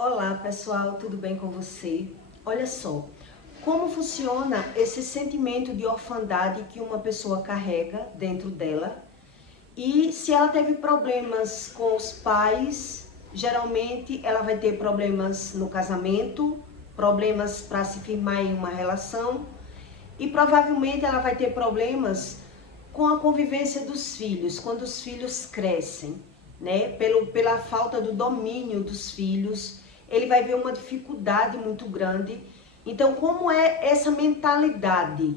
Olá pessoal, tudo bem com você? Olha só, como funciona esse sentimento de orfandade que uma pessoa carrega dentro dela e se ela teve problemas com os pais, geralmente ela vai ter problemas no casamento, problemas para se firmar em uma relação e provavelmente ela vai ter problemas com a convivência dos filhos, quando os filhos crescem, né? Pela falta do domínio dos filhos, ele vai ver uma dificuldade muito grande. Então, como é essa mentalidade?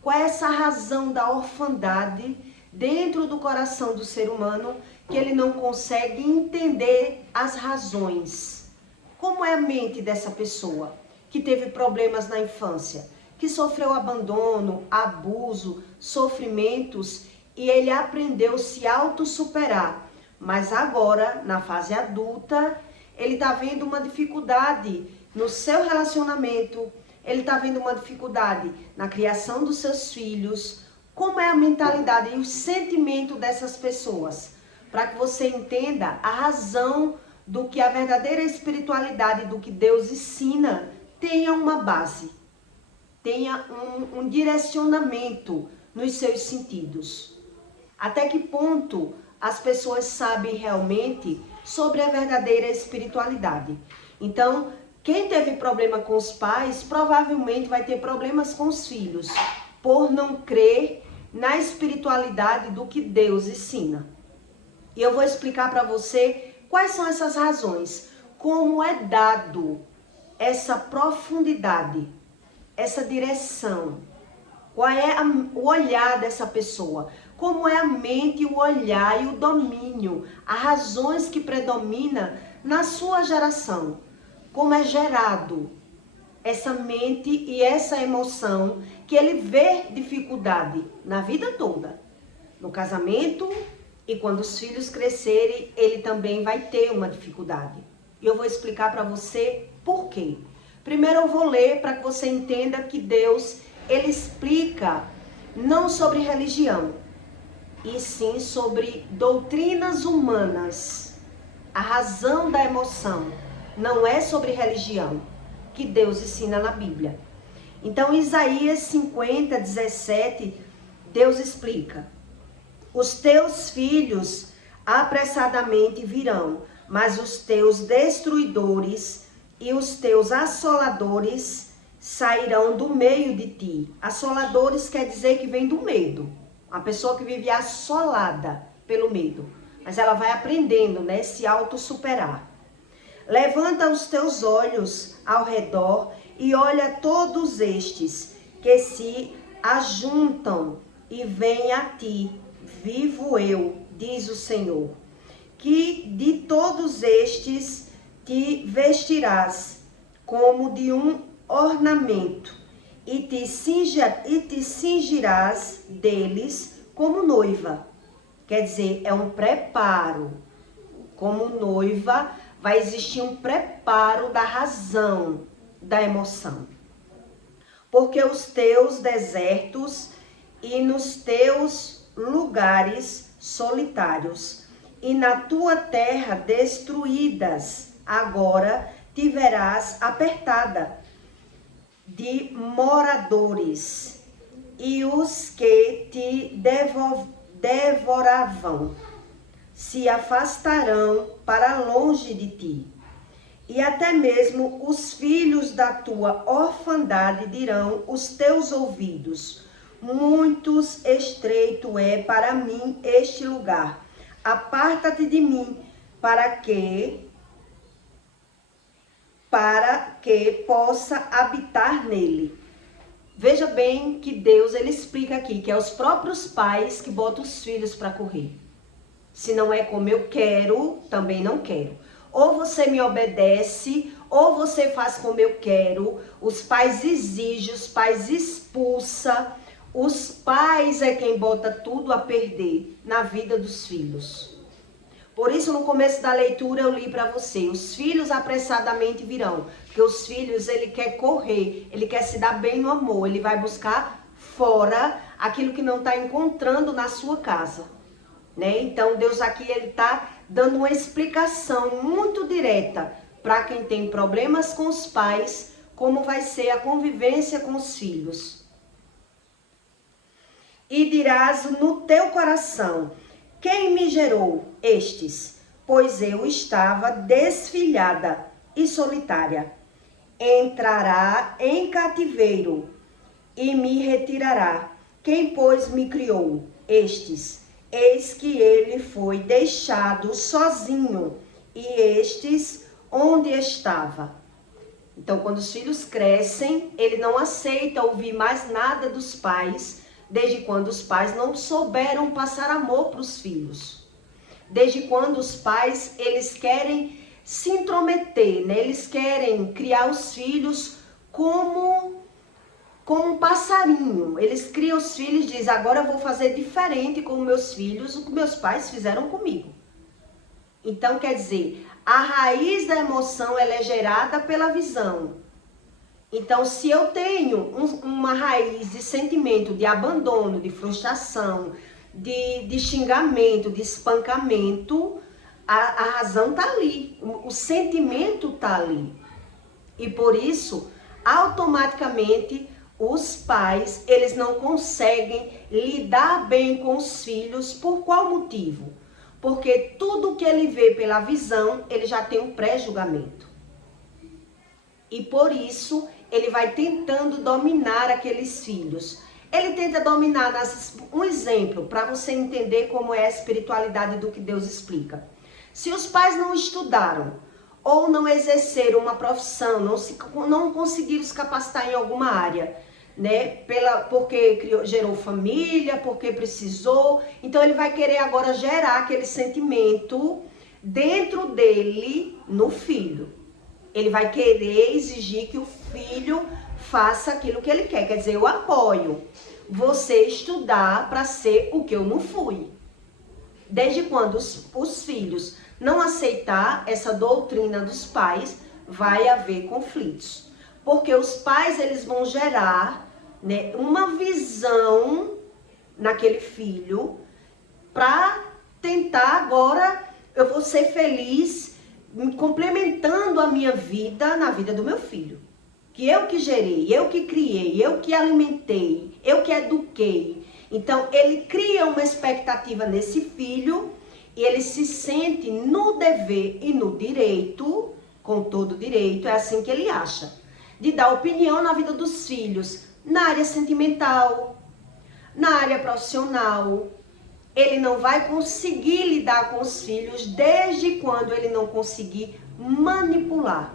Qual é essa razão da orfandade dentro do coração do ser humano que ele não consegue entender as razões? Como é a mente dessa pessoa que teve problemas na infância, que sofreu abandono, abuso, sofrimentos e ele aprendeu a se autossuperar. Mas agora, na fase adulta, ele está vendo uma dificuldade no seu relacionamento, ele está vendo uma dificuldade na criação dos seus filhos. Como é a mentalidade e o sentimento dessas pessoas? Para que você entenda a razão do que a verdadeira espiritualidade, do que Deus ensina, tenha uma base, tenha um direcionamento nos seus sentidos. Até que ponto as pessoas sabem realmente sobre a verdadeira espiritualidade? Então, quem teve problema com os pais, provavelmente vai ter problemas com os filhos, por não crer na espiritualidade do que Deus ensina. E eu vou explicar para você quais são essas razões, como é dado essa profundidade, essa direção, qual é o olhar dessa pessoa, como é a mente, o olhar e o domínio, as razões que predominam na sua geração, como é gerado essa mente e essa emoção que ele vê dificuldade na vida toda, no casamento, e quando os filhos crescerem, ele também vai ter uma dificuldade. E eu vou explicar para você por quê. Primeiro eu vou ler para que você entenda que Deus, ele explica não sobre religião, e sim sobre doutrinas humanas. A razão da emoção não é sobre religião, que Deus ensina na Bíblia. Então, Isaías 50, 17, Deus explica: os teus filhos apressadamente virão, mas os teus destruidores e os teus assoladores sairão do meio de ti. Assoladores quer dizer que vem do medo. Uma pessoa que vive assolada pelo medo. Mas ela vai aprendendo, né? Se autossuperar. Levanta os teus olhos ao redor e olha todos estes que se ajuntam e vêm a ti. Vivo eu, diz o Senhor, que de todos estes te vestirás como de um ornamento e te cingirás deles como noiva. Quer dizer, é um preparo. Como noiva, vai existir um preparo da razão, da emoção. Porque os teus desertos e nos teus lugares solitários e na tua terra destruídas, agora te verás apertada de moradores, e os que te devoravam se afastarão para longe de ti. E até mesmo os filhos da tua orfandade dirão os teus ouvidos: muitos estreito é para mim este lugar. Aparta-te de mim, para que possa habitar nele. Veja bem que Deus, ele explica aqui que é os próprios pais que botam os filhos para correr. Se não é como eu quero, também não quero. Ou você me obedece, ou você faz como eu quero. Os pais exigem, os pais expulsam. Os pais é quem bota tudo a perder na vida dos filhos. Por isso, no começo da leitura, eu li para você: os filhos apressadamente virão. Porque os filhos, ele quer correr, ele quer se dar bem no amor. Ele vai buscar fora aquilo que não está encontrando na sua casa. Né? Então, Deus aqui, ele está dando uma explicação muito direta para quem tem problemas com os pais, como vai ser a convivência com os filhos. E dirás no teu coração: quem me gerou estes? Pois eu estava desfilhada e solitária. Entrará em cativeiro e me retirará. Quem, pois, me criou estes? Eis que ele foi deixado sozinho, e estes onde estava. Então, quando os filhos crescem, ele não aceita ouvir mais nada dos pais, desde quando os pais não souberam passar amor para os filhos. Desde quando os pais, eles querem se intrometer, né? Eles querem criar os filhos como um passarinho. Eles criam os filhos e dizem: agora eu vou fazer diferente com meus filhos o que meus pais fizeram comigo. Então, quer dizer, a raiz da emoção, ela é gerada pela visão. Então, se eu tenho uma raiz de sentimento de abandono, de frustração, de xingamento, de espancamento, a razão está ali, o sentimento está ali. E por isso, automaticamente, os pais, eles não conseguem lidar bem com os filhos. Por qual motivo? Porque tudo que ele vê pela visão, ele já tem um pré-julgamento. E por isso, ele vai tentando dominar aqueles filhos. Ele tenta dominar, um exemplo, para você entender como é a espiritualidade do que Deus explica. Se os pais não estudaram, ou não exerceram uma profissão, não conseguiram se capacitar em alguma área, né? Porque gerou família, porque precisou. Então ele vai querer agora gerar aquele sentimento dentro dele, no filho. Ele vai querer exigir que o filho faça aquilo que ele quer. Quer dizer, eu apoio você estudar para ser o que eu não fui. Desde quando os filhos não aceitar essa doutrina dos pais, vai haver conflitos. Porque os pais, eles vão gerar, né, uma visão naquele filho para tentar agora, eu vou ser feliz complementando a minha vida na vida do meu filho. Que eu que gerei, eu que criei, eu que alimentei, eu que eduquei. Então, ele cria uma expectativa nesse filho e ele se sente no dever e no direito, com todo direito, é assim que ele acha, de dar opinião na vida dos filhos, na área sentimental, na área profissional. Ele não vai conseguir lidar com os filhos desde quando ele não conseguir manipular.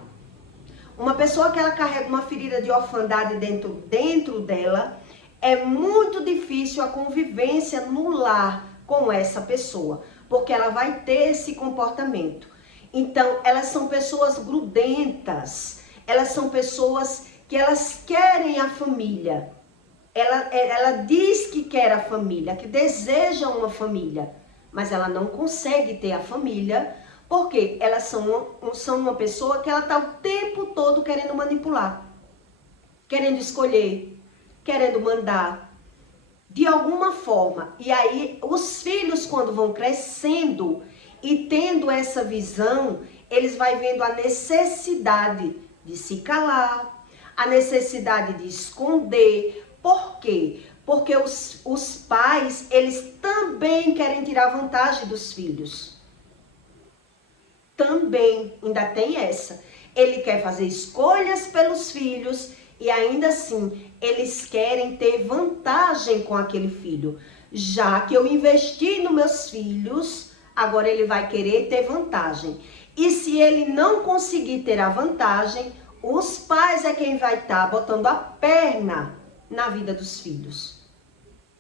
Uma pessoa que ela carrega uma ferida de orfandade dentro dela, é muito difícil a convivência no lar com essa pessoa, porque ela vai ter esse comportamento. Então, elas são pessoas grudentas, elas são pessoas que elas querem a família. Ela diz que quer a família, que deseja uma família, mas ela não consegue ter a família, porque elas são uma pessoa que ela está o tempo todo querendo manipular, querendo escolher, querendo mandar, de alguma forma. E aí, os filhos, quando vão crescendo e tendo essa visão, eles vão vendo a necessidade de se calar, a necessidade de esconder. Por quê? Porque os pais, eles também querem tirar vantagem dos filhos. Também, ainda tem essa. Ele quer fazer escolhas pelos filhos e ainda assim, eles querem ter vantagem com aquele filho. Já que eu investi nos meus filhos, agora ele vai querer ter vantagem. E se ele não conseguir ter a vantagem, os pais é quem vai estar botando a perna na vida dos filhos.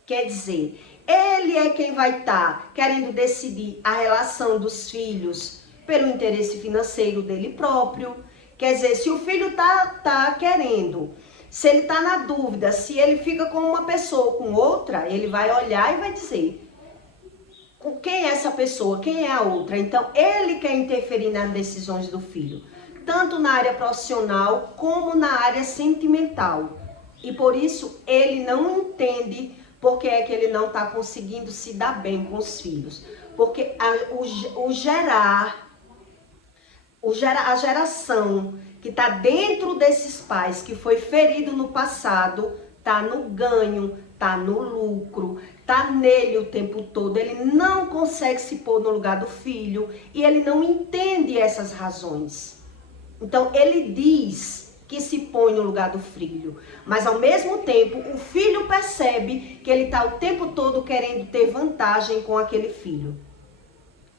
Quer dizer, ele é quem vai estar querendo decidir a relação dos filhos pelo interesse financeiro dele próprio. Quer dizer, se o filho tá querendo, se ele tá na dúvida, se ele fica com uma pessoa ou com outra, ele vai olhar e vai dizer: quem é essa pessoa, quem é a outra? Então, ele quer interferir nas decisões do filho, tanto na área profissional como na área sentimental. E por isso, ele não entende porque é que ele não está conseguindo se dar bem com os filhos. Porque o gerar A geração que está dentro desses pais, que foi ferido no passado, está no ganho, está no lucro, está nele o tempo todo. Ele não consegue se pôr no lugar do filho e ele não entende essas razões. Então ele diz que se põe no lugar do filho, mas ao mesmo tempo o filho percebe que ele está o tempo todo querendo ter vantagem com aquele filho.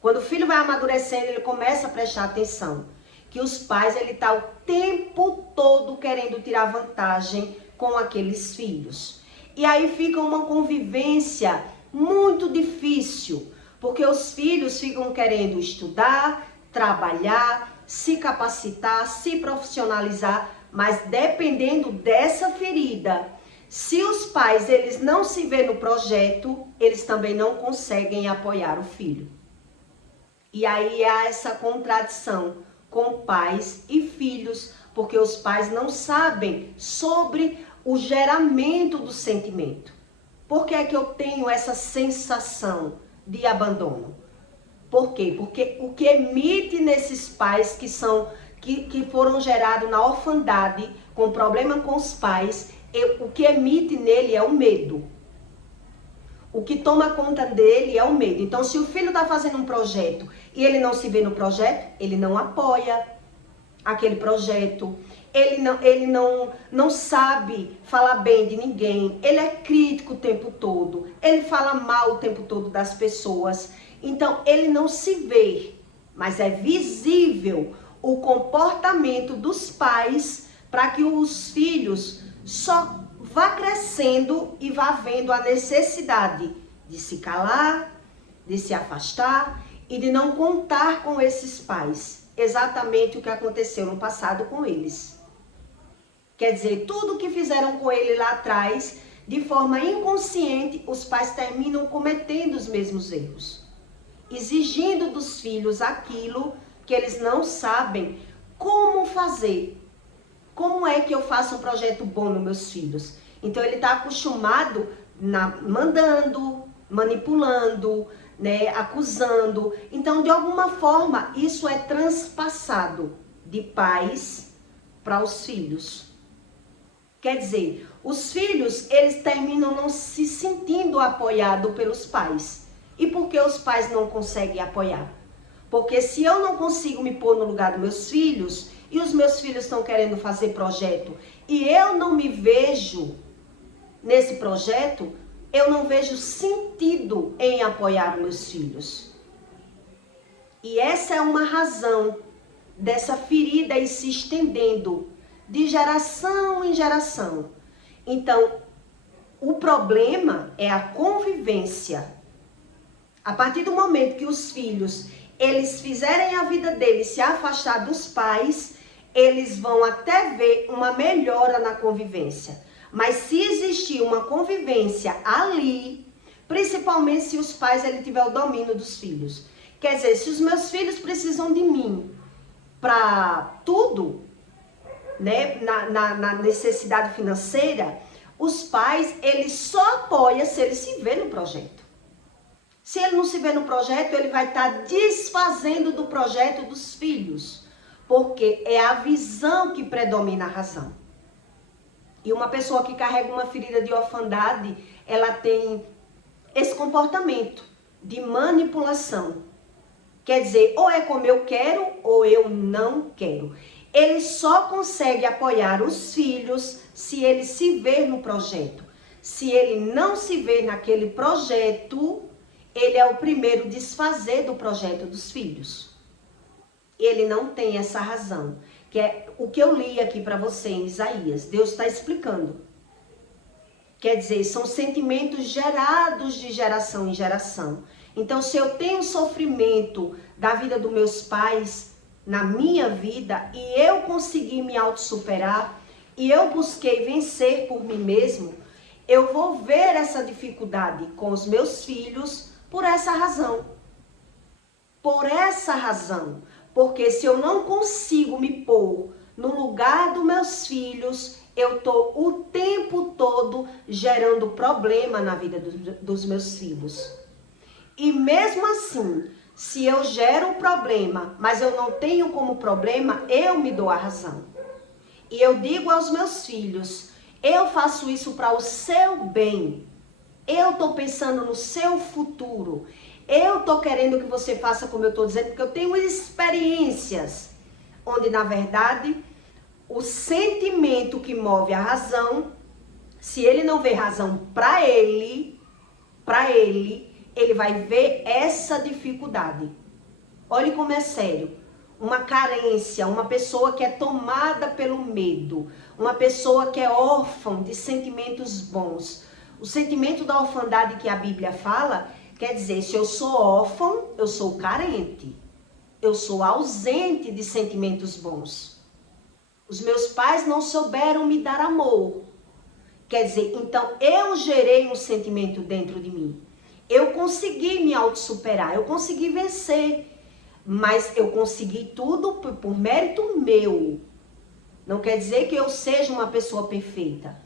Quando o filho vai amadurecendo, ele começa a prestar atenção que os pais, ele está o tempo todo querendo tirar vantagem com aqueles filhos. E aí fica uma convivência muito difícil, porque os filhos ficam querendo estudar, trabalhar, se capacitar, se profissionalizar, mas dependendo dessa ferida, se os pais eles não se vêem no projeto, eles também não conseguem apoiar o filho. E aí há essa contradição com pais e filhos, porque os pais não sabem sobre o geramento do sentimento. Por que é que eu tenho essa sensação de abandono? Por quê? Porque o que emite nesses pais que foram gerados na orfandade, com problema com os pais, o que emite nele é o medo. O que toma conta dele é o medo. Então, se o filho está fazendo um projeto e ele não se vê no projeto, ele não apoia aquele projeto. Ele não sabe falar bem de ninguém. Ele é crítico o tempo todo. Ele fala mal o tempo todo das pessoas. Então, ele não se vê, mas é visível o comportamento dos pais para que os filhos só vá crescendo e vá vendo a necessidade de se calar, de se afastar e de não contar com esses pais. Exatamente o que aconteceu no passado com eles. Quer dizer, tudo que fizeram com ele lá atrás, de forma inconsciente, os pais terminam cometendo os mesmos erros. Exigindo dos filhos aquilo que eles não sabem como fazer. Como é que eu faço um projeto bom nos meus filhos? Então ele está acostumado mandando, manipulando, né, acusando. Então, de alguma forma, isso é transpassado de pais para os filhos. Quer dizer, os filhos, eles terminam não se sentindo apoiados pelos pais. E por que os pais não conseguem apoiar? Porque se eu não consigo me pôr no lugar dos meus filhos, e os meus filhos estão querendo fazer projeto, e eu não me vejo nesse projeto, eu não vejo sentido em apoiar meus filhos. E essa é uma razão dessa ferida ir se estendendo de geração em geração. Então, o problema é a convivência. A partir do momento que os filhos, eles fizerem a vida deles se afastar dos pais, eles vão até ver uma melhora na convivência. Mas se existir uma convivência ali, principalmente se os pais ele tiver o domínio dos filhos. Quer dizer, se os meus filhos precisam de mim para tudo, né, na necessidade financeira, os pais, eles só apoiam se ele se vê no projeto. Se ele não se vê no projeto, ele vai estar desfazendo do projeto dos filhos, porque é a visão que predomina a razão. E uma pessoa que carrega uma ferida de orfandade, ela tem esse comportamento de manipulação. Quer dizer, ou é como eu quero ou eu não quero. Ele só consegue apoiar os filhos se ele se ver no projeto. Se ele não se ver naquele projeto, ele é o primeiro a desfazer do projeto dos filhos. Ele não tem essa razão, que é o que eu li aqui para você em Isaías. Deus está explicando. Quer dizer, são sentimentos gerados de geração em geração. Então, se eu tenho sofrimento da vida dos meus pais na minha vida e eu consegui me autossuperar e eu busquei vencer por mim mesmo, eu vou ver essa dificuldade com os meus filhos por essa razão. Por essa razão. Porque se eu não consigo me pôr no lugar dos meus filhos, eu estou o tempo todo gerando problema na vida dos meus filhos. E mesmo assim, Se eu gero o problema, mas eu não tenho como problema, eu me dou a razão. E eu digo aos meus filhos, eu faço isso para o seu bem. Eu estou pensando no seu futuro. Eu estou querendo que você faça como eu estou dizendo, porque eu tenho experiências onde, na verdade, o sentimento que move a razão, se ele não vê razão para ele, ele vai ver essa dificuldade. Olhe como é sério. Uma carência, uma pessoa que é tomada pelo medo, uma pessoa que é órfã de sentimentos bons. O sentimento da orfandade que a Bíblia fala, quer dizer, se eu sou órfão, eu sou carente. Eu sou ausente de sentimentos bons. Os meus pais não souberam me dar amor. Quer dizer, então eu gerei um sentimento dentro de mim. Eu consegui me autossuperar, eu consegui vencer. Mas eu consegui tudo por mérito meu. Não quer dizer que eu seja uma pessoa perfeita.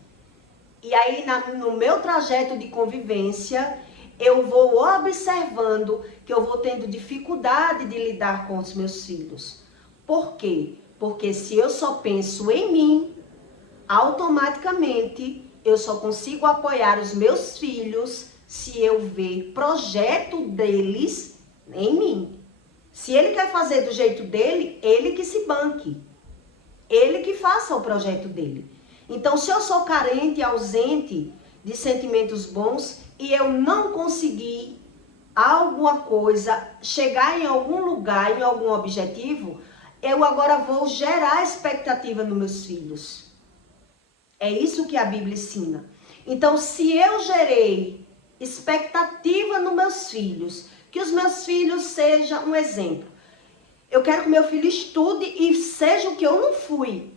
E aí, no meu trajeto de convivência, eu vou observando que eu vou tendo dificuldade de lidar com os meus filhos. Por quê? Porque se eu só penso em mim, automaticamente eu só consigo apoiar os meus filhos se eu ver projeto deles em mim. Se ele quer fazer do jeito dele, ele que se banque. Ele que faça o projeto dele. Então, se eu sou carente e ausente de sentimentos bons e eu não conseguir alguma coisa, chegar em algum lugar, em algum objetivo, eu agora vou gerar expectativa nos meus filhos. É isso que a Bíblia ensina. Então, se eu gerei expectativa nos meus filhos, que os meus filhos sejam um exemplo. Eu quero que meu filho estude e seja o que eu não fui.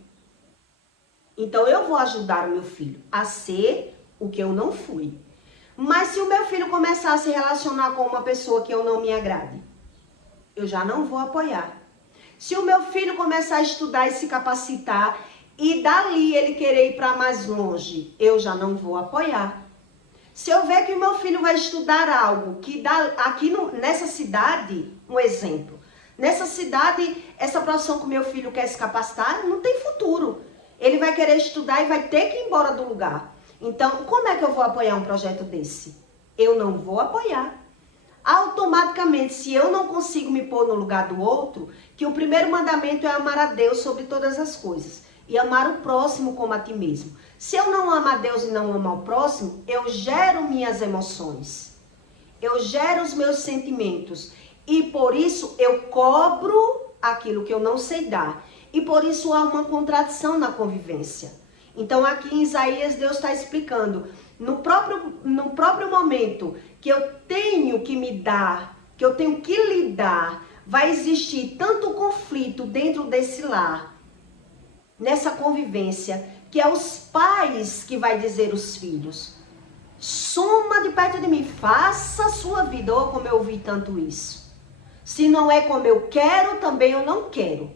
Então, eu vou ajudar o meu filho a ser o que eu não fui. Mas se o meu filho começar a se relacionar com uma pessoa que eu não me agrade, eu já não vou apoiar. Se o meu filho começar a estudar e se capacitar e dali ele querer ir para mais longe, eu já não vou apoiar. Se eu ver que o meu filho vai estudar algo que dá aqui nessa cidade, um exemplo. Nessa cidade, essa profissão que o meu filho quer se capacitar, não tem futuro. Ele vai querer estudar e vai ter que ir embora do lugar. Então, como é que eu vou apoiar um projeto desse? Eu não vou apoiar. Automaticamente, se eu não consigo me pôr no lugar do outro, que o primeiro mandamento é amar a Deus sobre todas as coisas. E amar o próximo como a ti mesmo. Se eu não amo a Deus e não amo ao próximo, eu gero minhas emoções. Eu gero os meus sentimentos. E por isso eu cobro aquilo que eu não sei dar. E por isso há uma contradição na convivência. Então aqui em Isaías Deus está explicando. No próprio momento que eu tenho que me dar, que eu tenho que lidar, vai existir tanto conflito dentro desse lar, nessa convivência, que é os pais que vai dizer aos filhos, suma de perto de mim, faça a sua vida. Oh, como eu ouvi tanto isso. Se não é como eu quero, também eu não quero.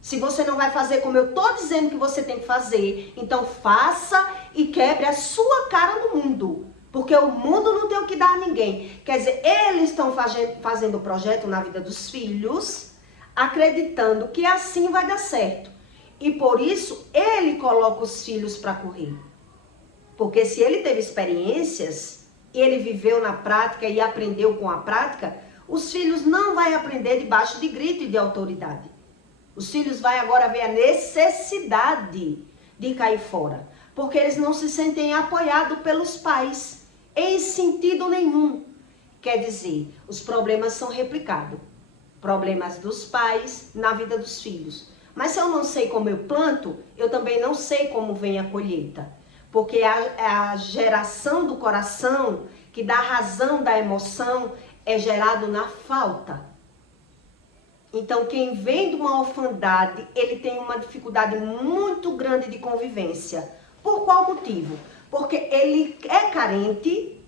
Se você não vai fazer como eu estou dizendo que você tem que fazer, então faça e quebre a sua cara no mundo. Porque o mundo não tem o que dar a ninguém. Quer dizer, eles estão fazendo o projeto na vida dos filhos, acreditando que assim vai dar certo. E por isso, ele coloca os filhos para correr. Porque se ele teve experiências, e ele viveu na prática e aprendeu com a prática, os filhos não vão aprender debaixo de grito e de autoridade. Os filhos vão agora ver a necessidade de cair fora. Porque eles não se sentem apoiados pelos pais, em sentido nenhum. Quer dizer, os problemas são replicados. Problemas dos pais na vida dos filhos. Mas se eu não sei como eu planto, eu também não sei como vem a colheita. Porque a geração do coração, que dá razão da emoção, é gerado na falta. Então, quem vem de uma orfandade, ele tem uma dificuldade muito grande de convivência. Por qual motivo? Porque ele é carente.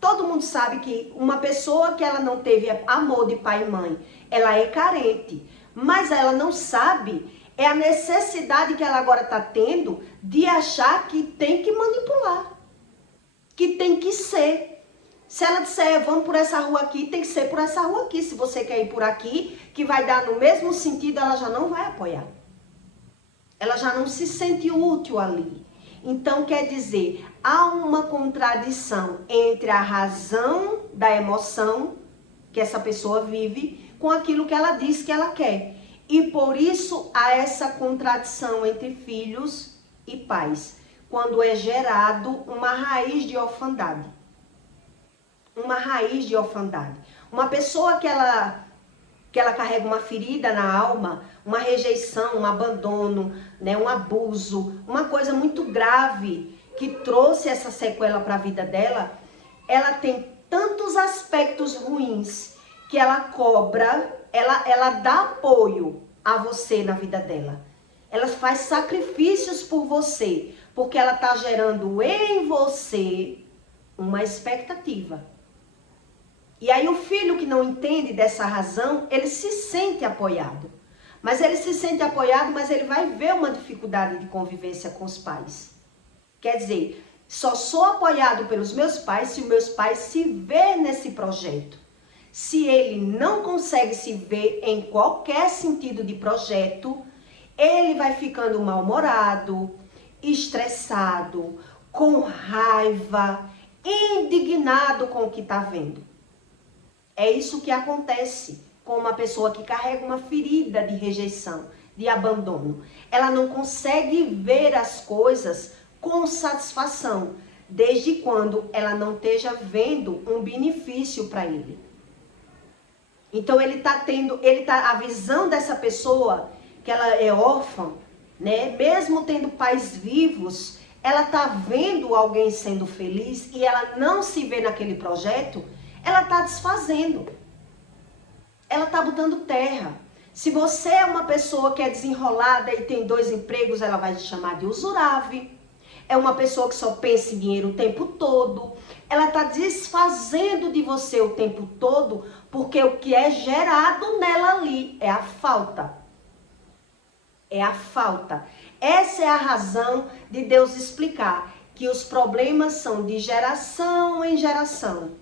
Todo mundo sabe que uma pessoa que ela não teve amor de pai e mãe, ela é carente. Mas ela não sabe, é a necessidade que ela agora está tendo de achar que tem que manipular, que tem que ser. Se ela disser, vamos por essa rua aqui, tem que ser por essa rua aqui. Se você quer ir por aqui, que vai dar no mesmo sentido, ela já não vai apoiar. Ela já não se sente útil ali. Então, quer dizer, há uma contradição entre a razão da emoção que essa pessoa vive com aquilo que ela diz que ela quer. E por isso há essa contradição entre filhos e pais, quando é gerado uma raiz de orfandade. Uma raiz de orfandade. Uma pessoa que ela carrega uma ferida na alma, uma rejeição, um abandono, né, um abuso, uma coisa muito grave que trouxe essa sequela para a vida dela, ela tem tantos aspectos ruins que ela cobra, ela dá apoio a você na vida dela. Ela faz sacrifícios por você, porque ela está gerando em você uma expectativa. E aí o filho que não entende dessa razão, ele se sente apoiado. Mas ele se sente apoiado, mas ele vai ver uma dificuldade de convivência com os pais. Quer dizer, só sou apoiado pelos meus pais se os meus pais se ver nesse projeto. Se ele não consegue se ver em qualquer sentido de projeto, ele vai ficando mal-humorado, estressado, com raiva, indignado com o que está vendo. É isso que acontece com uma pessoa que carrega uma ferida de rejeição, de abandono. Ela não consegue ver as coisas com satisfação, desde quando ela não esteja vendo um benefício para ele. Então a visão dessa pessoa, que ela é órfã, né? Mesmo tendo pais vivos, ela está vendo alguém sendo feliz e ela não se vê naquele projeto, ela está desfazendo. Ela está botando terra. Se você é uma pessoa que é desenrolada e tem 2 empregos, ela vai te chamar de usurável. É uma pessoa que só pensa em dinheiro o tempo todo. Ela está desfazendo de você o tempo todo, porque o que é gerado nela ali é a falta. É a falta. Essa é a razão de Deus explicar que os problemas são de geração em geração.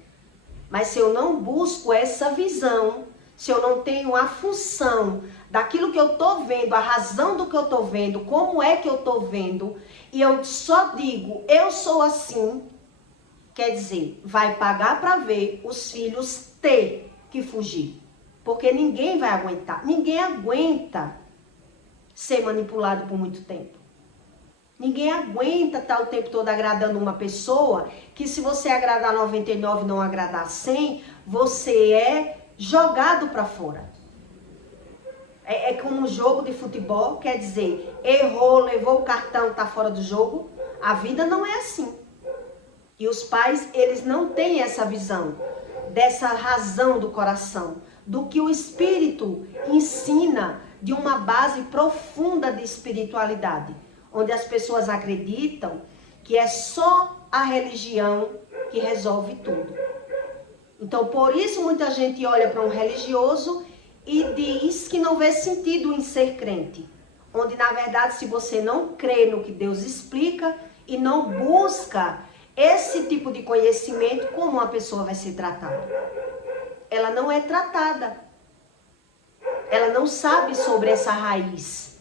Mas se eu não busco essa visão, se eu não tenho a função daquilo que eu estou vendo, a razão do que eu estou vendo, como é que eu estou vendo, e eu só digo, eu sou assim, quer dizer, vai pagar para ver os filhos ter que fugir. Porque ninguém vai aguentar, ninguém aguenta ser manipulado por muito tempo. Ninguém aguenta estar o tempo todo agradando uma pessoa que se você agradar 99 e não agradar 100, você é jogado para fora. É como um jogo de futebol, quer dizer, errou, levou o cartão, tá fora do jogo. A vida não é assim. E os pais, eles não têm essa visão, dessa razão do coração, do que o Espírito ensina de uma base profunda de espiritualidade, onde as pessoas acreditam que é só a religião que resolve tudo. Então, por isso muita gente olha para um religioso e diz que não vê sentido em ser crente. Onde, na verdade, se você não crê no que Deus explica e não busca esse tipo de conhecimento, como uma pessoa vai ser tratada? Ela não é tratada. Ela não sabe sobre essa raiz.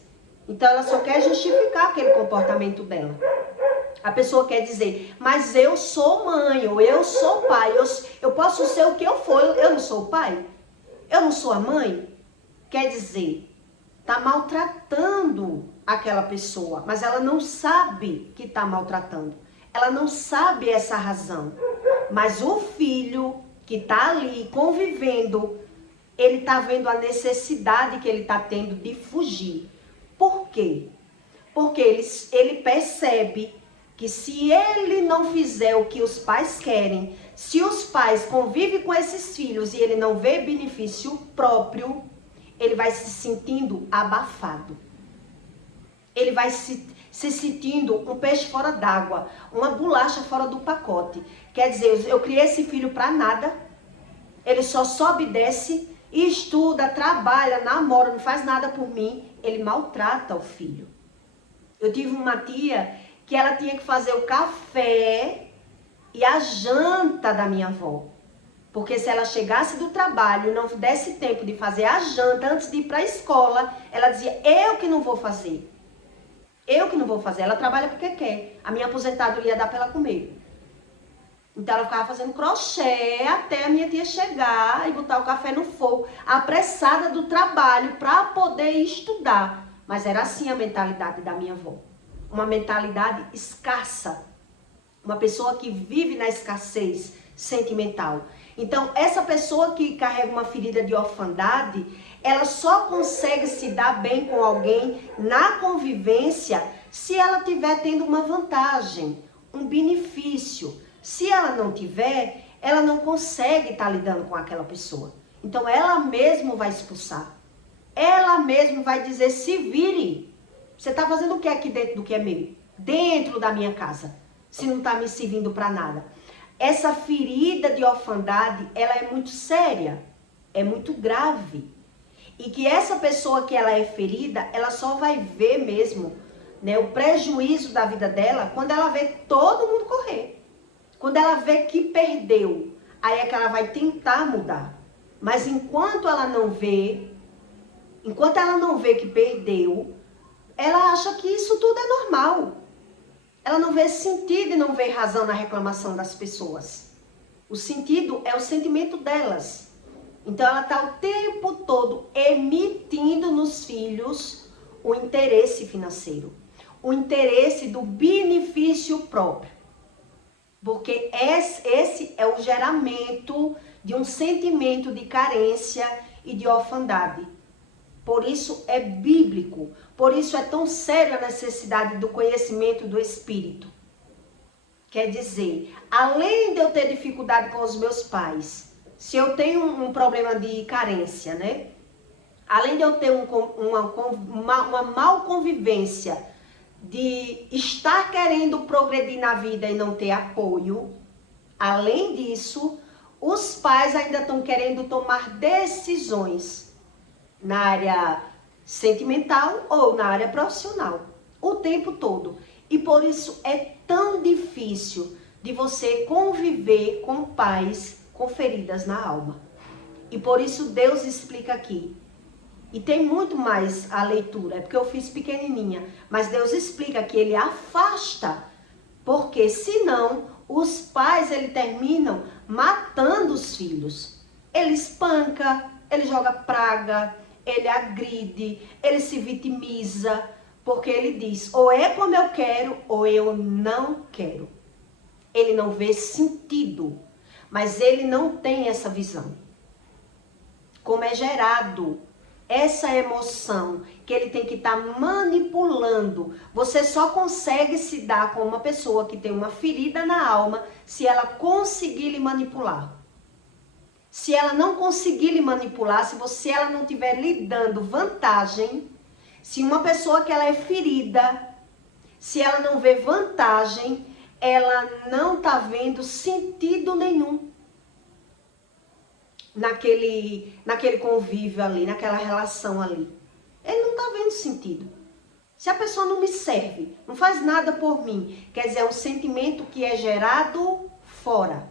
Então, ela só quer justificar aquele comportamento dela. A pessoa quer dizer, mas eu sou mãe, ou eu sou pai, eu posso ser o que eu for, eu não sou o pai? Eu não sou a mãe? Quer dizer, está maltratando aquela pessoa, mas ela não sabe que está maltratando. Ela não sabe essa razão. Mas o filho que está ali convivendo, ele está vendo a necessidade que ele está tendo de fugir. Por quê? Porque ele percebe que se ele não fizer o que os pais querem, se os pais convivem com esses filhos e ele não vê benefício próprio, ele vai se sentindo abafado. Ele vai se sentindo um peixe fora d'água, uma bolacha fora do pacote. Quer dizer, eu criei esse filho para nada, ele só sobe e desce, estuda, trabalha, namora, não faz nada por mim, ele maltrata o filho. Eu tive uma tia que ela tinha que fazer o café e a janta da minha avó. Porque se ela chegasse do trabalho e não desse tempo de fazer a janta antes de ir para a escola, ela dizia, eu que não vou fazer. Eu que não vou fazer. Ela trabalha porque quer. A minha aposentadoria dá para ela comer. Então ela ficava fazendo crochê até a minha tia chegar e botar o café no fogo, apressada do trabalho para poder estudar. Mas era assim a mentalidade da minha avó. Uma mentalidade escassa. Uma pessoa que vive na escassez sentimental. Então, essa pessoa que carrega uma ferida de orfandade, ela só consegue se dar bem com alguém na convivência se ela estiver tendo uma vantagem, um benefício. Se ela não tiver, ela não consegue estar lidando com aquela pessoa. Então, ela mesma vai expulsar. Ela mesma vai dizer, se vire. Você está fazendo o que aqui dentro do que é meu? Dentro da minha casa. Se não está me servindo para nada. Essa ferida de orfandade, ela é muito séria, é muito grave. E que essa pessoa que ela é ferida, ela só vai ver mesmo, né, o prejuízo da vida dela quando ela vê todo mundo correr. Quando ela vê que perdeu, aí é que ela vai tentar mudar. Mas enquanto ela não vê que perdeu, ela acha que isso tudo é normal. Ela não vê sentido e não vê razão na reclamação das pessoas. O sentido é o sentimento delas. Então ela está o tempo todo emitindo nos filhos o interesse financeiro. O interesse do benefício próprio. Porque esse é o geramento de um sentimento de carência e de orfandade. Por isso é bíblico, por isso é tão séria a necessidade do conhecimento do Espírito. Quer dizer, além de eu ter dificuldade com os meus pais, se eu tenho um problema de carência, né? Além de eu ter uma mal convivência, de estar querendo progredir na vida e não ter apoio, além disso, os pais ainda estão querendo tomar decisões na área sentimental ou na área profissional, o tempo todo. E por isso é tão difícil de você conviver com pais com feridas na alma. E por isso Deus explica aqui. E tem muito mais a leitura, é porque eu fiz pequenininha, mas Deus explica que ele afasta, porque senão os pais terminam matando os filhos. Ele espanca, ele joga praga, ele agride, ele se vitimiza, porque ele diz, ou é como eu quero, ou eu não quero. Ele não vê sentido, mas ele não tem essa visão. Como é gerado essa emoção que ele tem que estar manipulando. Você só consegue se dar com uma pessoa que tem uma ferida na alma se ela conseguir lhe manipular. Se ela não conseguir lhe manipular, se ela não estiver lhe dando vantagem, se uma pessoa que ela é ferida, se ela não vê vantagem, ela não está vendo sentido nenhum naquele convívio ali, naquela relação ali. Ele não está vendo sentido. Se a pessoa não me serve, não faz nada por mim, quer dizer, é um sentimento que é gerado fora.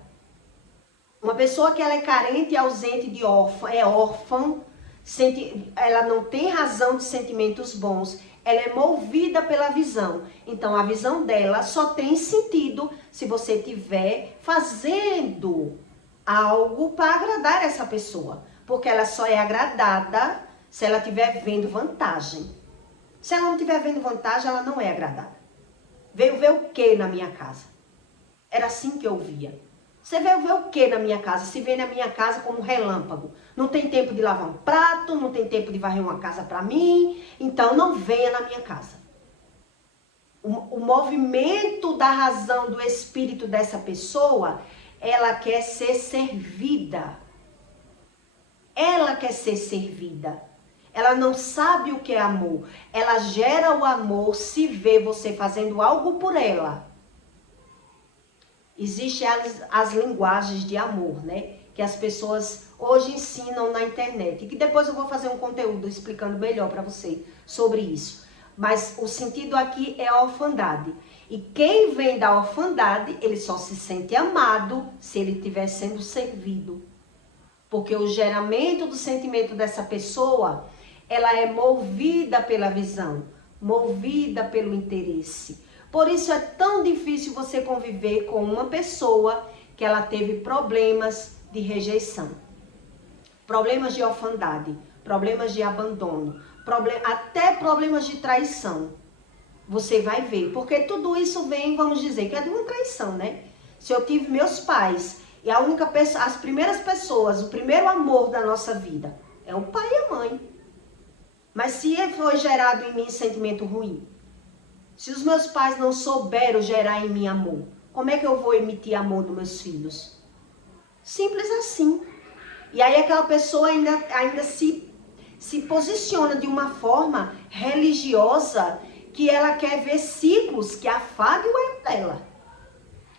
Uma pessoa que ela é carente e ausente de é órfã, ela não tem razão de sentimentos bons, ela é movida pela visão. Então a visão dela só tem sentido se você estiver fazendo algo para agradar essa pessoa. Porque ela só é agradada se ela estiver vendo vantagem. Se ela não estiver vendo vantagem, ela não é agradada. Veio ver o que na minha casa? Era assim que eu via. Você veio ver o que na minha casa? Se vê na minha casa como um relâmpago. Não tem tempo de lavar um prato, não tem tempo de varrer uma casa para mim, então não venha na minha casa. O movimento da razão, do espírito dessa pessoa, ela quer ser servida. Ela quer ser servida. Ela não sabe o que é amor. Ela gera o amor se vê você fazendo algo por ela. Existem as linguagens de amor, né? Que as pessoas hoje ensinam na internet. E que depois eu vou fazer um conteúdo explicando melhor para você sobre isso. Mas o sentido aqui é a orfandade. E quem vem da orfandade, ele só se sente amado se ele estiver sendo servido. Porque o geramento do sentimento dessa pessoa, ela é movida pela visão, movida pelo interesse. Por isso é tão difícil você conviver com uma pessoa que ela teve problemas de rejeição, problemas de orfandade, problemas de abandono, até problemas de traição. Você vai ver, porque tudo isso vem, vamos dizer, que é de uma traição, né? Se eu tive meus pais e a única pessoa, as primeiras pessoas, o primeiro amor da nossa vida é o pai e a mãe. Mas se foi gerado em mim sentimento ruim, se os meus pais não souberam gerar em mim amor, como é que eu vou emitir amor nos meus filhos? Simples assim. E aí aquela pessoa ainda se posiciona de uma forma religiosa que ela quer ver ciclos que afague o ego dela.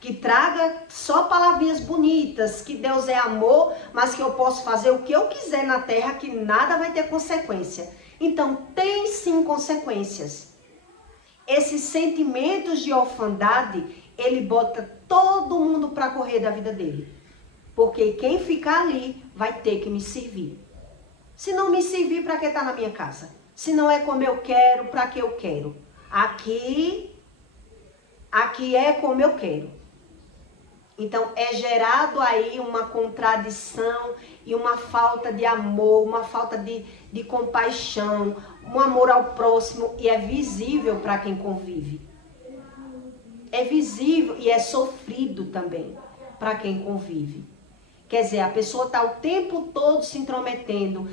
Que traga só palavrinhas bonitas, que Deus é amor, mas que eu posso fazer o que eu quiser na terra, que nada vai ter consequência. Então, tem sim consequências. Esses sentimentos de orfandade, ele bota todo mundo para correr da vida dele. Porque quem ficar ali vai ter que me servir. Se não me servir, para que tá na minha casa? Se não é como eu quero, para que eu quero? Aqui é como eu quero. Então, é gerado aí uma contradição e uma falta de amor, uma falta de compaixão, um amor ao próximo, e é visível para quem convive. É visível e é sofrido também para quem convive. Quer dizer, a pessoa está o tempo todo se intrometendo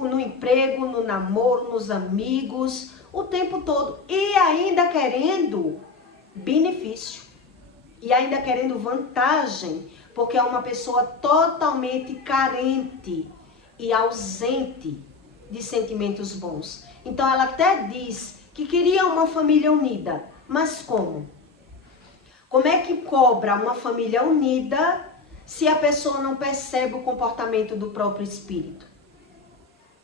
no emprego, no namoro, nos amigos, o tempo todo. E ainda querendo benefício. E ainda querendo vantagem, porque é uma pessoa totalmente carente e ausente de sentimentos bons. Então ela até diz que queria uma família unida. Mas como? Como é que cobra uma família unida se a pessoa não percebe o comportamento do próprio espírito?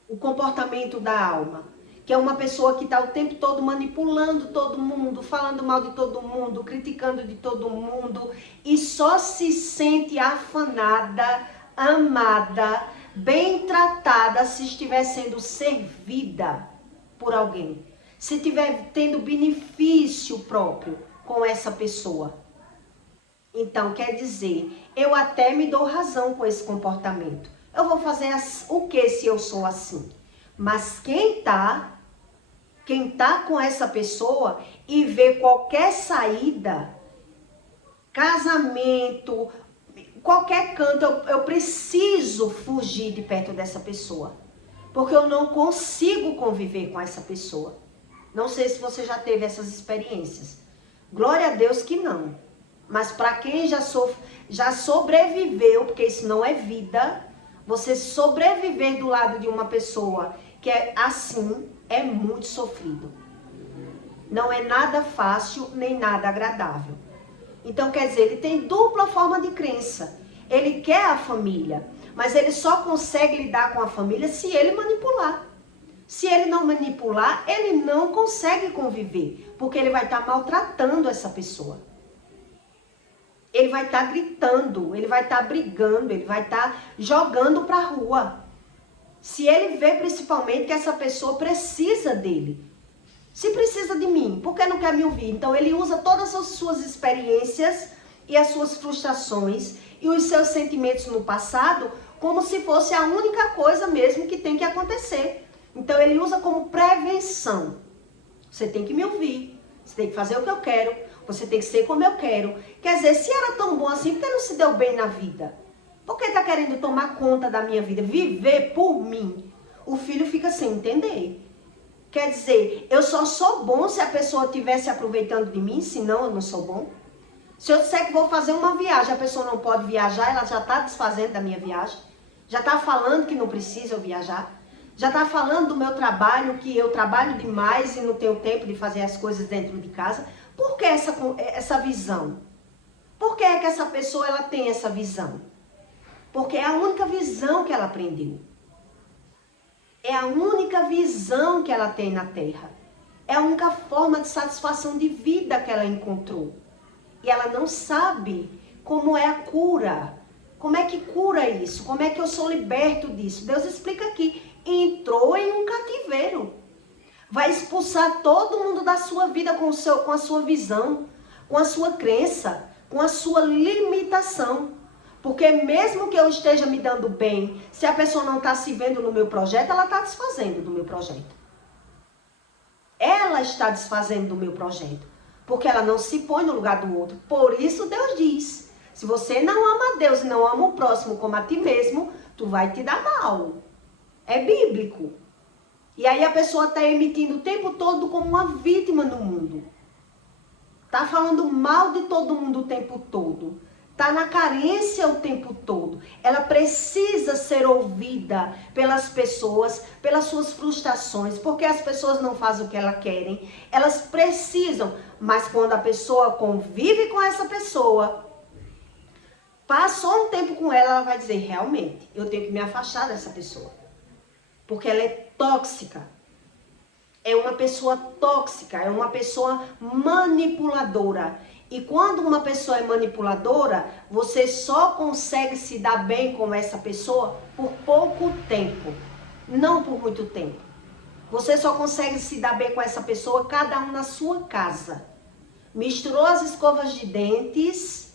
O comportamento da alma. Que é uma pessoa que está o tempo todo manipulando todo mundo, falando mal de todo mundo, criticando de todo mundo e só se sente afanada, amada, bem tratada se estiver sendo servida por alguém. Se estiver tendo benefício próprio com essa pessoa. Então, quer dizer, eu até me dou razão com esse comportamento. Eu vou fazer o que se eu sou assim? Mas quem tá com essa pessoa e vê qualquer saída, casamento, qualquer canto, eu preciso fugir de perto dessa pessoa. Porque eu não consigo conviver com essa pessoa. Não sei se você já teve essas experiências. Glória a Deus que não. Mas para quem já sobreviveu, porque isso não é vida, você sobreviver do lado de uma pessoa que é assim, é muito sofrido. Não é nada fácil, nem nada agradável. Então, quer dizer, ele tem dupla forma de crença. Ele quer a família, mas ele só consegue lidar com a família se ele manipular. Se ele não manipular, ele não consegue conviver, porque ele vai estar maltratando essa pessoa. Ele vai estar gritando, ele vai estar brigando, ele vai estar jogando para a rua. Se ele vê principalmente que essa pessoa precisa dele. Se precisa de mim, por que não quer me ouvir? Então ele usa todas as suas experiências e as suas frustrações e os seus sentimentos no passado como se fosse a única coisa mesmo que tem que acontecer. Então ele usa como prevenção. Você tem que me ouvir, você tem que fazer o que eu quero, você tem que ser como eu quero. Quer dizer, se era tão bom assim, por que não se deu bem na vida? Por que está querendo tomar conta da minha vida, viver por mim? O filho fica sem entender. Quer dizer, eu só sou bom se a pessoa estiver se aproveitando de mim, senão eu não sou bom. Se eu disser que vou fazer uma viagem, a pessoa não pode viajar, ela já está desfazendo da minha viagem. Já está falando que não precisa eu viajar. Já está falando do meu trabalho, que eu trabalho demais e não tenho tempo de fazer as coisas dentro de casa. Por que essa visão? Por que é que essa pessoa ela tem essa visão? Porque é a única visão que ela aprendeu. É a única visão que ela tem na Terra. É a única forma de satisfação de vida que ela encontrou. E ela não sabe como é a cura. Como é que cura isso? Como é que eu sou liberto disso? Deus explica aqui. Entrou em um cativeiro. Vai expulsar todo mundo da sua vida com a sua visão, com a sua crença, com a sua limitação. Porque mesmo que eu esteja me dando bem, se a pessoa não está se vendo no meu projeto, ela está desfazendo do meu projeto. Ela está desfazendo do meu projeto. Porque ela não se põe no lugar do outro. Por isso Deus diz, se você não ama a Deus e não ama o próximo como a ti mesmo, tu vai te dar mal. É bíblico. E aí a pessoa está emitindo o tempo todo como uma vítima no mundo. Está falando mal de todo mundo o tempo todo. Está na carência o tempo todo. Ela precisa ser ouvida pelas pessoas, pelas suas frustrações, porque as pessoas não fazem o que elas querem. Elas precisam, mas quando a pessoa convive com essa pessoa, passou um tempo com ela, ela vai dizer, realmente, eu tenho que me afastar dessa pessoa. Porque ela é tóxica. É uma pessoa tóxica, é uma pessoa manipuladora. E quando uma pessoa é manipuladora, você só consegue se dar bem com essa pessoa por pouco tempo, não por muito tempo. Você só consegue se dar bem com essa pessoa, cada um na sua casa. Misturou as escovas de dentes,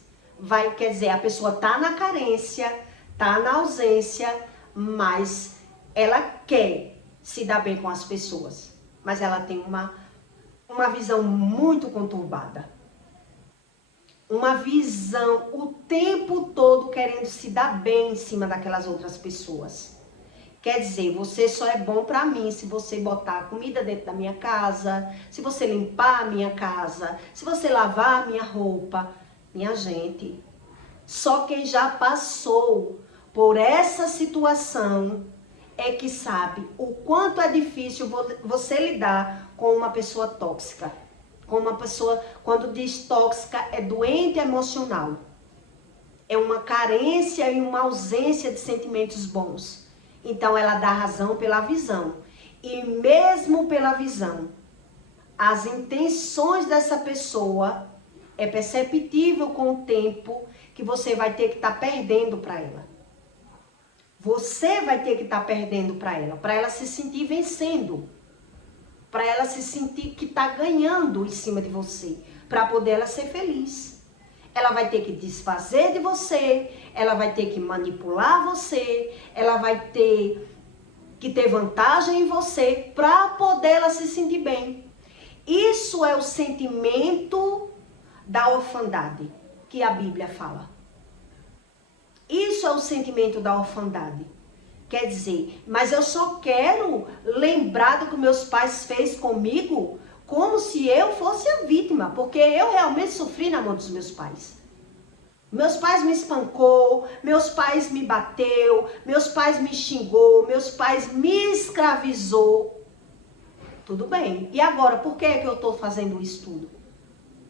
quer dizer, a pessoa tá na carência, tá na ausência, mas ela quer se dar bem com as pessoas. Mas ela tem uma visão muito conturbada. Uma visão o tempo todo querendo se dar bem em cima daquelas outras pessoas. Quer dizer, você só é bom pra mim se você botar comida dentro da minha casa, se você limpar a minha casa, se você lavar a minha roupa. Minha gente, só quem já passou por essa situação é que sabe o quanto é difícil você lidar com uma pessoa tóxica. Com uma pessoa, quando diz tóxica, é doente emocional. É uma carência e uma ausência de sentimentos bons. Então, ela dá razão pela visão. E mesmo pela visão, as intenções dessa pessoa é perceptível com o tempo que você vai ter que estar perdendo para ela. Você vai ter que estar perdendo para ela se sentir vencendo. Para ela se sentir que está ganhando em cima de você, para poder ela ser feliz. Ela vai ter que desfazer de você, ela vai ter que manipular você, ela vai ter que ter vantagem em você para poder ela se sentir bem. Isso é o sentimento da orfandade que a Bíblia fala. Isso é o sentimento da orfandade. Quer dizer, mas eu só quero lembrar do que meus pais fez comigo como se eu fosse a vítima, porque eu realmente sofri na mão dos meus pais. Meus pais me espancou, meus pais me bateu, meus pais me xingou, meus pais me escravizou. Tudo bem. E agora, por que é que eu estou fazendo isso tudo?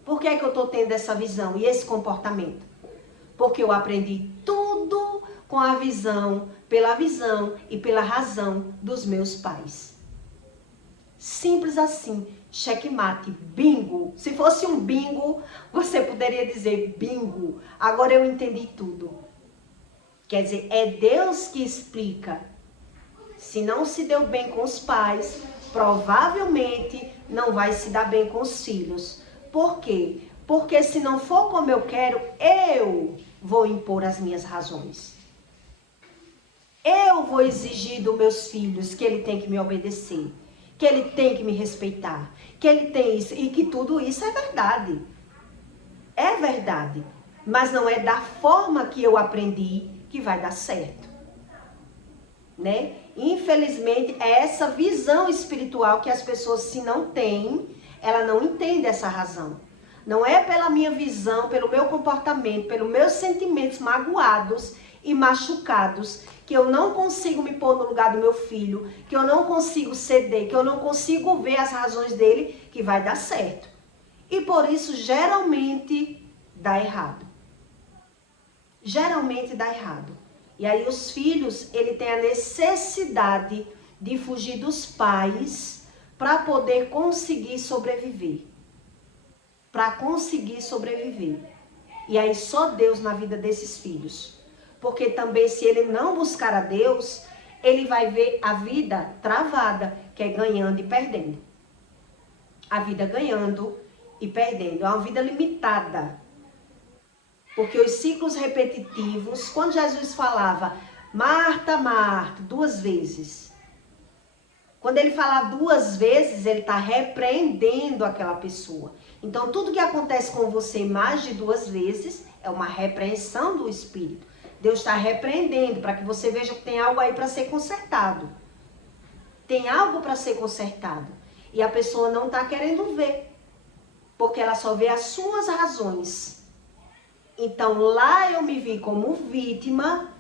Por que é que eu estou tendo essa visão e esse comportamento? Porque eu aprendi tudo com a visão, pela visão e pela razão dos meus pais. Simples assim, checkmate, bingo. Se fosse um bingo, você poderia dizer bingo. Agora eu entendi tudo. Quer dizer, é Deus que explica. Se não se deu bem com os pais, provavelmente não vai se dar bem com os filhos. Por quê? Porque se não for como eu quero, eu vou impor as minhas razões. Eu vou exigir dos meus filhos que ele tem que me obedecer, que ele tem que me respeitar, que ele tem isso, e que tudo isso é verdade. É verdade, mas não é da forma que eu aprendi que vai dar certo. Né? Infelizmente, é essa visão espiritual que as pessoas, se não têm, ela não entende essa razão. Não é pela minha visão, pelo meu comportamento, pelos meus sentimentos magoados e machucados, que eu não consigo me pôr no lugar do meu filho, que eu não consigo ceder, que eu não consigo ver as razões dele, que vai dar certo. E por isso, geralmente, dá errado. Geralmente dá errado. E aí os filhos, ele tem a necessidade de fugir dos pais para poder conseguir sobreviver. Para conseguir sobreviver. E aí só Deus na vida desses filhos. Porque também se ele não buscar a Deus, ele vai ver a vida travada, que é ganhando e perdendo. A vida ganhando e perdendo. É uma vida limitada. Porque os ciclos repetitivos, quando Jesus falava, Marta, Marta, 2 vezes. Quando ele falar 2 vezes, ele está repreendendo aquela pessoa. Então, tudo que acontece com você mais de 2 vezes é uma repreensão do Espírito. Deus está repreendendo para que você veja que tem algo aí para ser consertado. Tem algo para ser consertado. E a pessoa não está querendo ver. Porque ela só vê as suas razões. Então, lá eu me vi como vítima.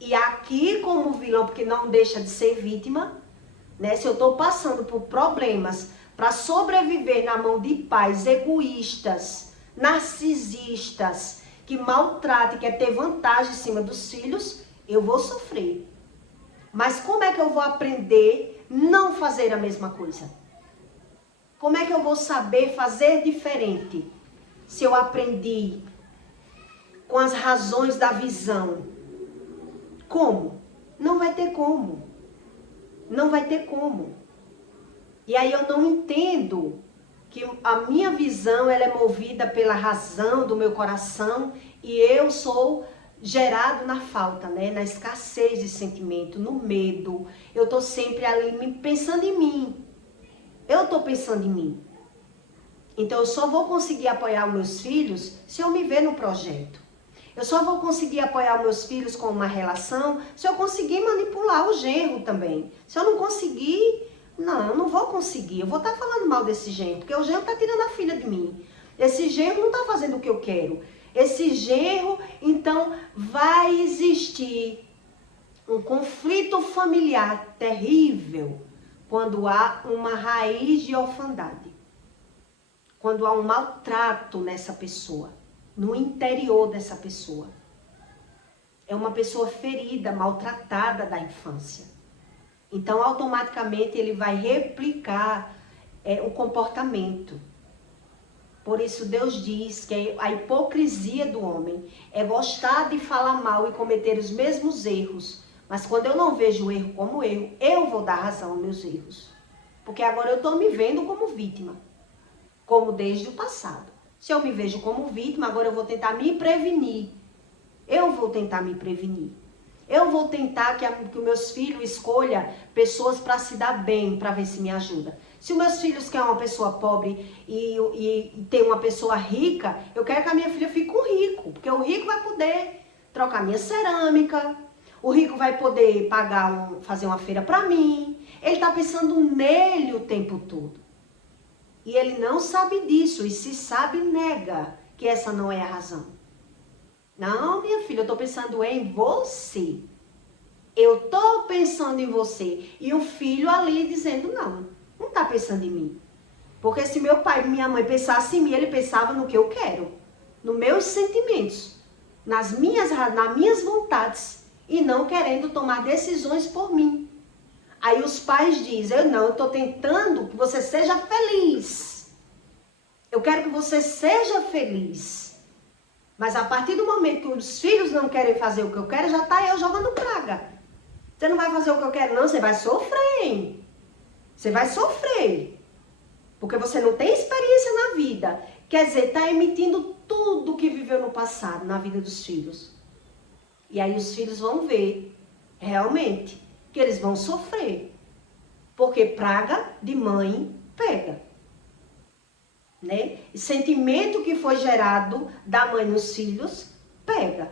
E aqui como vilão, porque não deixa de ser vítima. Né? Se eu estou passando por problemas para sobreviver na mão de pais egoístas, narcisistas, que maltratam e quer ter vantagem em cima dos filhos, eu vou sofrer. Mas como é que eu vou aprender não fazer a mesma coisa? Como é que eu vou saber fazer diferente? Se eu aprendi com as razões da visão. Como? Não vai ter como. Não vai ter como. E aí eu não entendo que a minha visão ela é movida pela razão do meu coração e eu sou gerado na falta, né? Na escassez de sentimento, no medo. Eu estou sempre ali pensando em mim. Eu estou pensando em mim. Então eu só vou conseguir apoiar os meus filhos se eu me ver no projeto. Eu só vou conseguir apoiar os meus filhos com uma relação se eu conseguir manipular o genro também. Se eu não conseguir, não, eu não vou conseguir. Eu vou estar falando mal desse genro, porque o genro está tirando a filha de mim. Esse genro não está fazendo o que eu quero. Esse genro, então, vai existir um conflito familiar terrível quando há uma raiz de orfandade. Quando há um maltrato nessa pessoa, no interior dessa pessoa. É uma pessoa ferida, maltratada da infância. Então, automaticamente, ele vai replicar o comportamento. Por isso, Deus diz que a hipocrisia do homem é gostar de falar mal e cometer os mesmos erros. Mas quando eu não vejo o erro como erro, eu vou dar razão aos meus erros. Porque agora eu estou me vendo como vítima. Como desde o passado. Se eu me vejo como vítima, agora eu vou tentar me prevenir. Eu vou tentar me prevenir. Eu vou tentar que os meus filhos escolham pessoas para se dar bem, para ver se me ajuda. Se os meus filhos querem uma pessoa pobre e tem uma pessoa rica, eu quero que a minha filha fique com o rico. Porque o rico vai poder trocar minha cerâmica. O rico vai poder fazer uma feira para mim. Ele está pensando nele o tempo todo. E ele não sabe disso, e se sabe, nega que essa não é a razão. Não, minha filha, eu estou pensando em você. Eu estou pensando em você. E o filho ali dizendo, não está pensando em mim. Porque se meu pai e minha mãe pensassem em mim, ele pensava no que eu quero. Nos meus sentimentos, nas minhas vontades. E não querendo tomar decisões por mim. Aí os pais dizem, eu estou tentando que você seja feliz. Eu quero que você seja feliz. Mas a partir do momento que os filhos não querem fazer o que eu quero, já está eu jogando praga. Você não vai fazer o que eu quero, não, você vai sofrer, hein? Você vai sofrer. Porque você não tem experiência na vida. Quer dizer, está emitindo tudo que viveu no passado, na vida dos filhos. E aí os filhos vão ver, realmente, que eles vão sofrer. Porque praga de mãe pega. Né? E sentimento que foi gerado da mãe nos filhos, pega.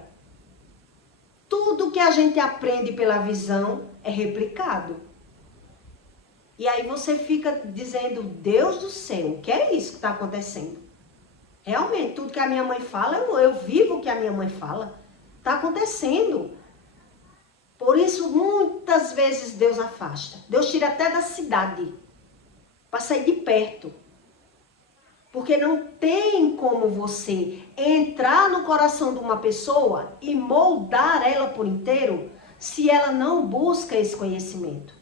Tudo que a gente aprende pela visão é replicado. E aí você fica dizendo, Deus do céu, o que é isso que está acontecendo? Realmente, tudo que a minha mãe fala, eu vivo o que a minha mãe fala. Está acontecendo. Por isso, muitas vezes Deus afasta. Deus tira até da cidade, para sair de perto. Porque não tem como você entrar no coração de uma pessoa e moldar ela por inteiro se ela não busca esse conhecimento.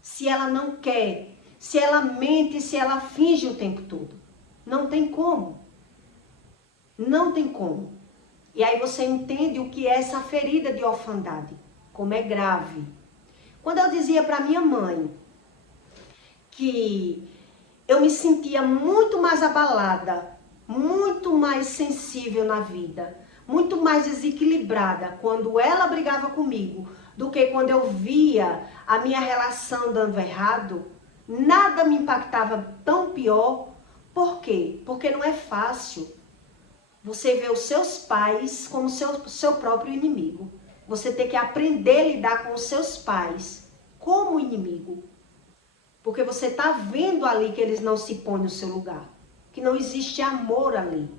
Se ela não quer se ela mente, se ela finge o tempo todo? Não tem como. Não tem como. E aí você entende o que é essa ferida de orfandade, como é grave. Quando eu dizia para minha mãe que eu me sentia muito mais abalada, muito mais sensível na vida, muito mais desequilibrada quando ela brigava comigo do que quando eu via a minha relação dando errado, nada me impactava tão pior. Por quê? Porque não é fácil você ver os seus pais como seu próprio inimigo. Você tem que aprender a lidar com os seus pais como inimigo. Porque você está vendo ali que eles não se põem no seu lugar. Que não existe amor ali.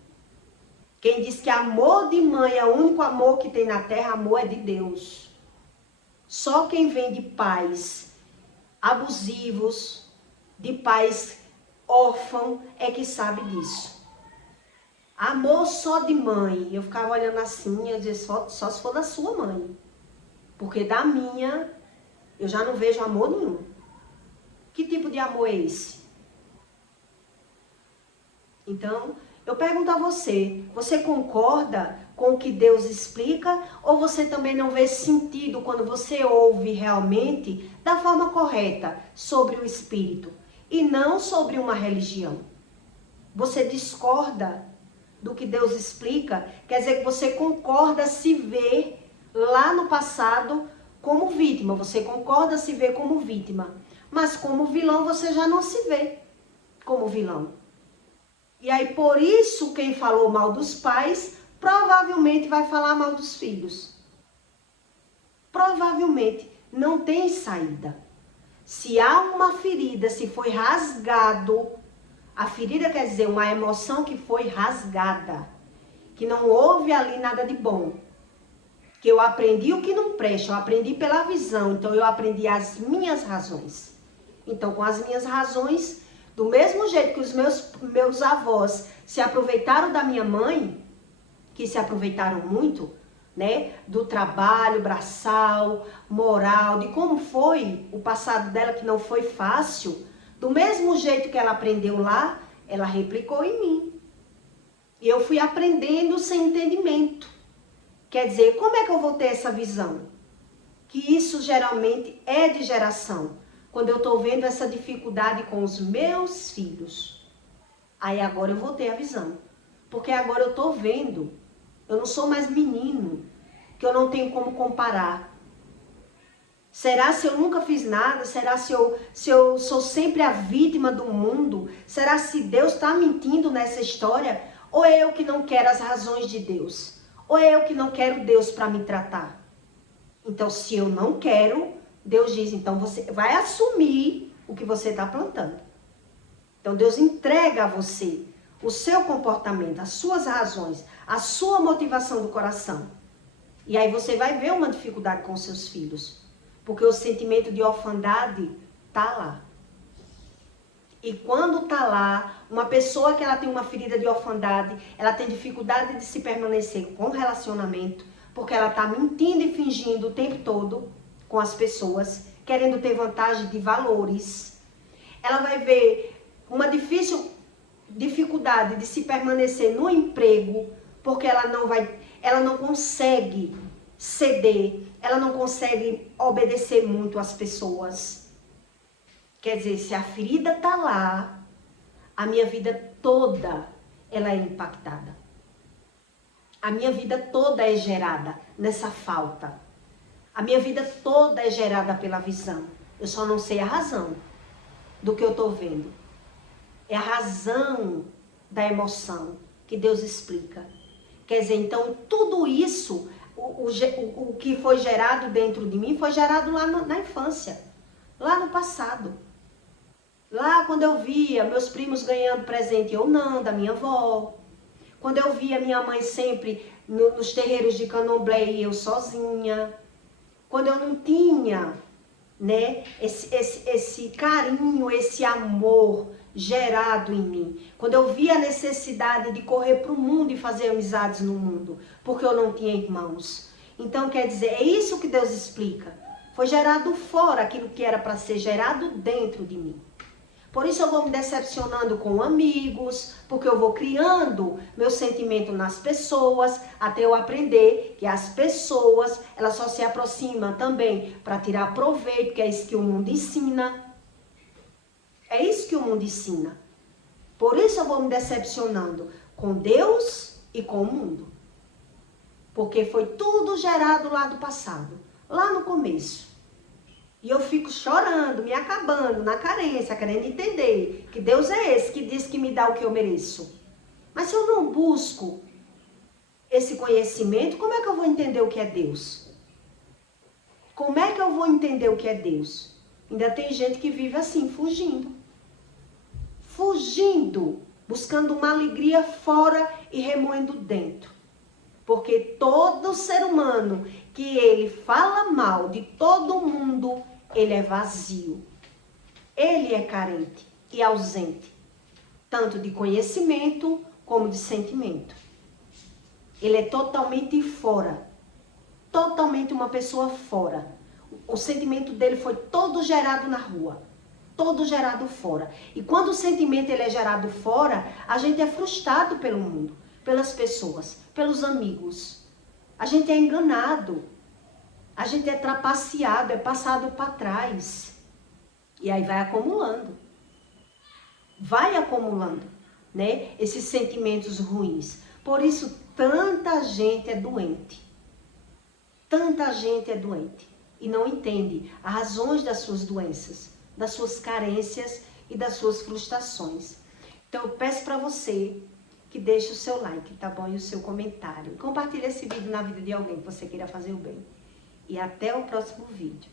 Quem diz que amor de mãe é o único amor que tem na terra, amor é de Deus. Só quem vem de pais abusivos, de pais órfãos, é que sabe disso. Amor só de mãe. Eu ficava olhando assim, eu dizia, só se for da sua mãe. Porque da minha, eu já não vejo amor nenhum. Que tipo de amor é esse? Então, eu pergunto a você, você concorda com o que Deus explica? Ou você também não vê sentido quando você ouve realmente da forma correta sobre o Espírito e não sobre uma religião? Você discorda do que Deus explica? Quer dizer que você concorda se ver lá no passado como vítima. Você concorda se ver como vítima. Mas como vilão você já não se vê como vilão. E aí por isso quem falou mal dos pais provavelmente vai falar mal dos filhos. Provavelmente não tem saída. Se há uma ferida, se foi rasgado, a ferida quer dizer uma emoção que foi rasgada, que não houve ali nada de bom. Que eu aprendi o que não presta, eu aprendi pela visão, então eu aprendi as minhas razões. Então, com as minhas razões, do mesmo jeito que os meus avós se aproveitaram da minha mãe, que se aproveitaram muito, né, do trabalho, braçal, moral, de como foi o passado dela, que não foi fácil, do mesmo jeito que ela aprendeu lá, ela replicou em mim. E eu fui aprendendo sem entendimento. Quer dizer, como é que eu vou ter essa visão? Que isso geralmente é de geração. Quando eu estou vendo essa dificuldade com os meus filhos, aí agora eu vou ter a visão. Porque agora eu estou vendo, eu não sou mais menino, que eu não tenho como comparar. Será se eu nunca fiz nada? Será se eu sou sempre a vítima do mundo? Será se Deus está mentindo nessa história? Ou é eu que não quero as razões de Deus? Ou é eu que não quero Deus para me tratar? Então, se eu não quero, Deus diz, então você vai assumir o que você está plantando. Então, Deus entrega a você o seu comportamento, as suas razões, a sua motivação do coração. E aí você vai ver uma dificuldade com seus filhos. Porque o sentimento de orfandade está lá. E quando está lá, uma pessoa que ela tem uma ferida de orfandade, ela tem dificuldade de se permanecer com relacionamento, porque ela está mentindo e fingindo o tempo todo com as pessoas, querendo ter vantagem de valores. Ela vai ver uma dificuldade de se permanecer no emprego, porque ela não consegue ceder, ela não consegue obedecer muito às pessoas. Quer dizer, se a ferida está lá, a minha vida toda ela é impactada. A minha vida toda é gerada nessa falta. A minha vida toda é gerada pela visão. Eu só não sei a razão do que eu estou vendo. É a razão da emoção que Deus explica. Quer dizer, então, tudo isso, o que foi gerado dentro de mim, foi gerado lá na infância, lá no passado. Lá quando eu via meus primos ganhando presente, eu não, da minha avó. Quando eu via minha mãe sempre nos terreiros de candomblé e eu sozinha. Quando eu não tinha, né, esse carinho, esse amor gerado em mim. Quando eu via a necessidade de correr para o mundo e fazer amizades no mundo, porque eu não tinha irmãos. Então, quer dizer, é isso que Deus explica. Foi gerado fora aquilo que era para ser gerado dentro de mim. Por isso eu vou me decepcionando com amigos, porque eu vou criando meu sentimento nas pessoas, até eu aprender que as pessoas, elas só se aproximam também para tirar proveito, que é isso que o mundo ensina. É isso que o mundo ensina. Por isso eu vou me decepcionando com Deus e com o mundo. Porque foi tudo gerado lá do passado, lá no começo. E eu fico chorando, me acabando na carência, querendo entender que Deus é esse que diz que me dá o que eu mereço. Mas se eu não busco esse conhecimento, como é que eu vou entender o que é Deus? Como é que eu vou entender o que é Deus? Ainda tem gente que vive assim, fugindo. Fugindo, buscando uma alegria fora e remoendo dentro. Porque todo ser humano que ele fala mal de todo mundo, ele é vazio. Ele é carente e ausente, tanto de conhecimento como de sentimento. Ele é totalmente fora, totalmente uma pessoa fora. O sentimento dele foi todo gerado na rua, todo gerado fora. E quando o sentimento ele é gerado fora, a gente é frustrado pelo mundo, pelas pessoas, pelos amigos. A gente é enganado, a gente é trapaceado, é passado para trás. E aí vai acumulando, né? Esses sentimentos ruins. Por isso, tanta gente é doente. Tanta gente é doente e não entende as razões das suas doenças, das suas carências e das suas frustrações. Então, eu peço para você que deixe o seu like, tá bom? E o seu comentário. Compartilhe esse vídeo na vida de alguém que você queira fazer o bem. E até o próximo vídeo.